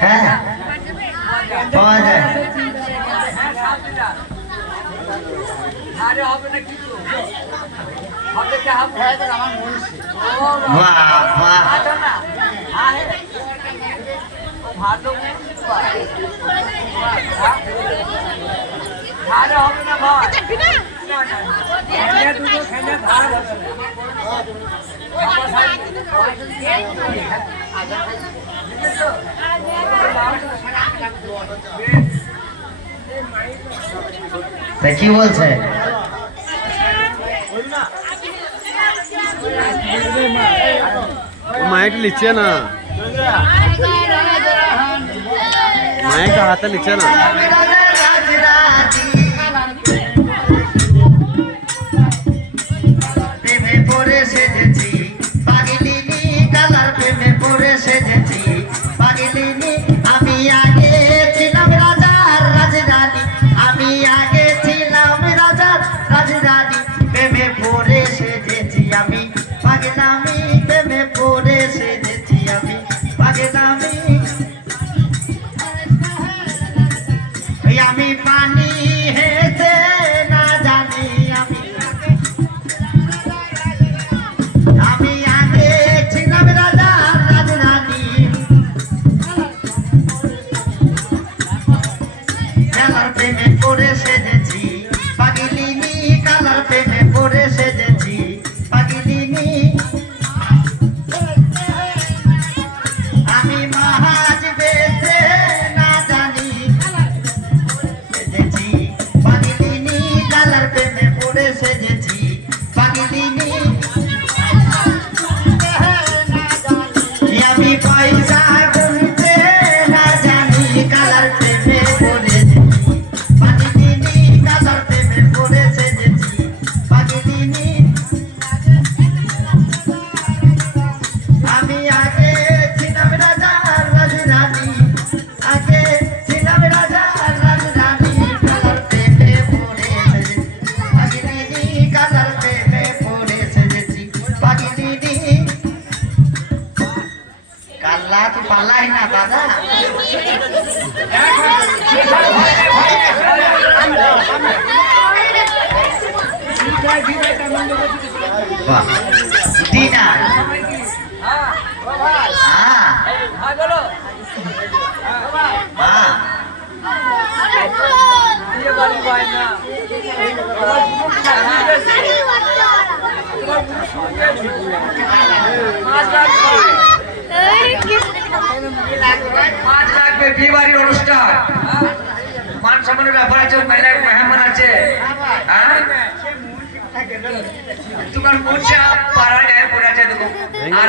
হ্যাঁ। পাওয়া যায়। হবে না ভাই ধার की बोल माइक लिचे ना। माइक हाथ लीचे ना। পাল্লাই না দাদা। মাছ বিয়েবাড়ির অনুষ্ঠান মান সম্মানের ব্যাপার আছে মেলায় মেহমান আছে হ্যাঁ তোমার মনটা পাড়ায় কোন আছে দেখো আর